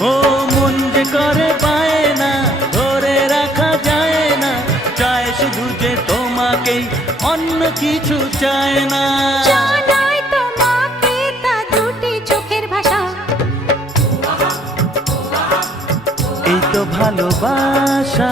ও মন যে করে পায় না, ধরে রাখা যায় না, চায় শুধু যে তোমাকেই, অন্য কিছু চায় না। জানাই তোমাকে তা দুটি চোখের ভাষা, এই তো ভালোবাসা।